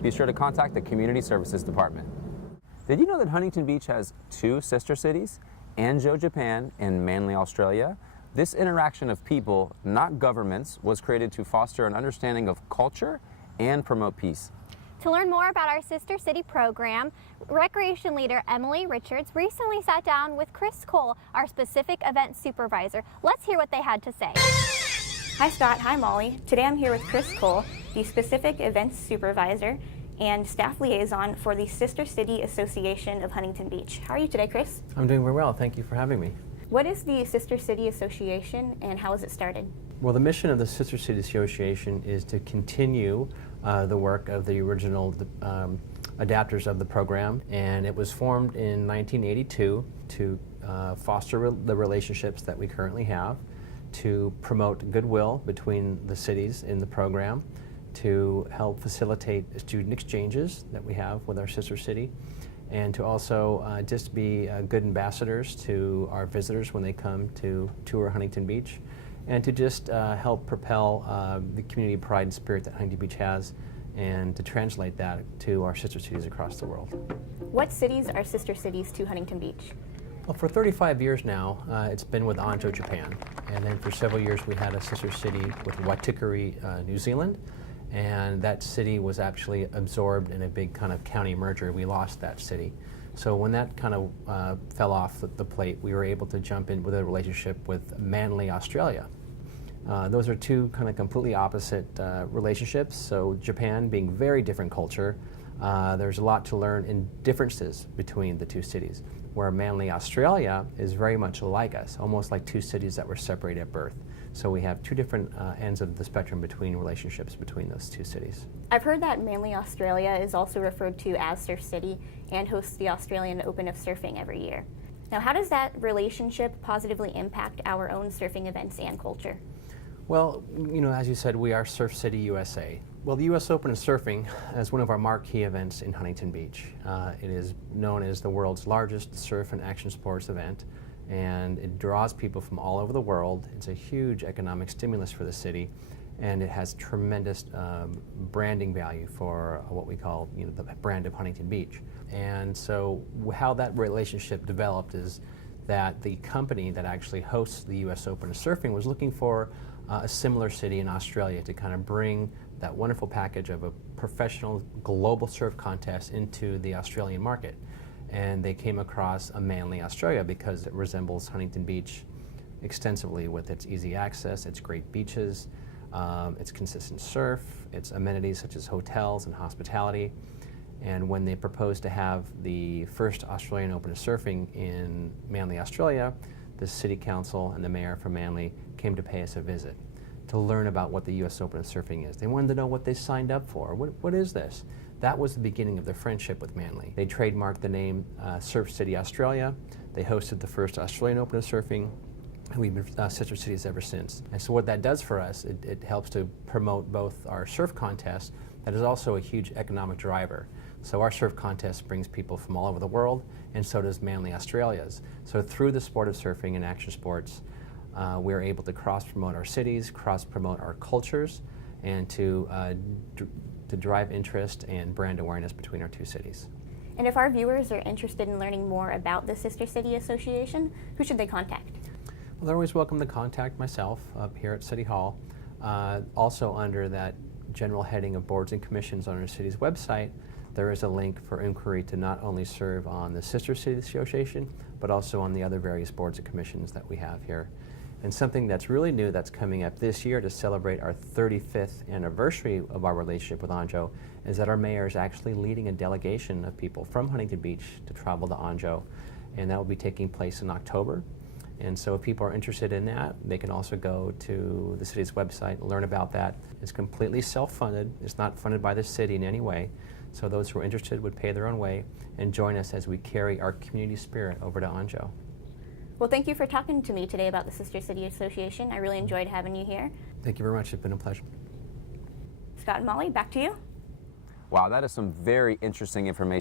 be sure to contact the Community Services Department. Did you know that Huntington Beach has two sister cities, Anzhou, Japan, and Manly, Australia? This interaction of people, not governments, was created to foster an understanding of culture and promote peace. To learn more about our Sister City program, Recreation Leader Emily Richards recently sat down with Chris Cole, our specific event supervisor. Let's hear what they had to say. Hi Scott, hi Molly. Today I'm here with Chris Cole, the specific events supervisor and staff liaison for the Sister City Association of Huntington Beach. How are you today, Chris? I'm doing very well. Thank you for having me. What is the Sister City Association and how was it started? Well, the mission of the Sister City Association is to continue the work of the original adapters of the program, and it was formed in 1982 to foster the relationships that we currently have, to promote goodwill between the cities in the program, to help facilitate student exchanges that we have with our sister city, and to also just be good ambassadors to our visitors when they come to tour Huntington Beach, and to just help propel the community pride and spirit that Huntington Beach has, and to translate that to our sister cities across the world. What cities are sister cities to Huntington Beach? Well, for 35 years now, it's been with Anzhou, Japan, and then for several years we had a sister city with Waitakere, New Zealand, and that city was actually absorbed in a big kind of county merger. We lost that city. So when that kind of fell off the plate, we were able to jump in with a relationship with Manly, Australia. Those are two kind of completely opposite relationships. So Japan being very different culture, there's a lot to learn in differences between the two cities, where Manly, Australia is very much like us, almost like two cities that were separated at birth. So we have two different ends of the spectrum between relationships between those two cities. I've heard that Manly, Australia is also referred to as Surf City and hosts the Australian Open of Surfing every year. Now, how does that relationship positively impact our own surfing events and culture? Well, you know, as you said, we are Surf City, USA. Well, the U.S. Open of Surfing is one of our marquee events in Huntington Beach. It is known as the world's largest surf and action sports event, and it draws people from all over the world. It's a huge economic stimulus for the city, and it has tremendous branding value for what we call, you know, the brand of Huntington Beach. And so how that relationship developed is that the company that actually hosts the U.S. Open of Surfing was looking for a similar city in Australia to kind of bring that wonderful package of a professional global surf contest into the Australian market. And they came across a Manly, Australia, because it resembles Huntington Beach extensively with its easy access, its great beaches, its consistent surf, its amenities such as hotels and hospitality. And when they proposed to have the first Australian Open of Surfing in Manly, Australia, the City Council and the Mayor from Manly came to pay us a visit to learn about what the U.S. Open of Surfing is. They wanted to know what they signed up for. What is this? That was the beginning of their friendship with Manly. They trademarked the name Surf City, Australia. They hosted the first Australian Open of Surfing, and we've been sister cities ever since. And so what that does for us, it helps to promote both our surf contest, that is also a huge economic driver. So our surf contest brings people from all over the world, and so does Manly, Australia's. So through the sport of surfing and action sports, we're able to cross-promote our cities, cross-promote our cultures, and to drive interest and brand awareness between our two cities. And if our viewers are interested in learning more about the Sister City Association, who should they contact? Well, they're always welcome to contact myself up here at City Hall. Also under that general heading of boards and commissions on our city's website, there is a link for inquiry to not only serve on the Sister City Association, but also on the other various boards and commissions that we have here. And something that's really new that's coming up this year to celebrate our 35th anniversary of our relationship with Anzhou is that our mayor is actually leading a delegation of people from Huntington Beach to travel to Anzhou, and that will be taking place in October. And so if people are interested in that, they can also go to the city's website and learn about that. It's completely self-funded. It's not funded by the city in any way. So those who are interested would pay their own way and join us as we carry our community spirit over to Anzhou. Well, thank you for talking to me today about the Sister City Association. I really enjoyed having you here. Thank you very much. It's been a pleasure. Scott and Molly, back to you. Wow, that is some very interesting information.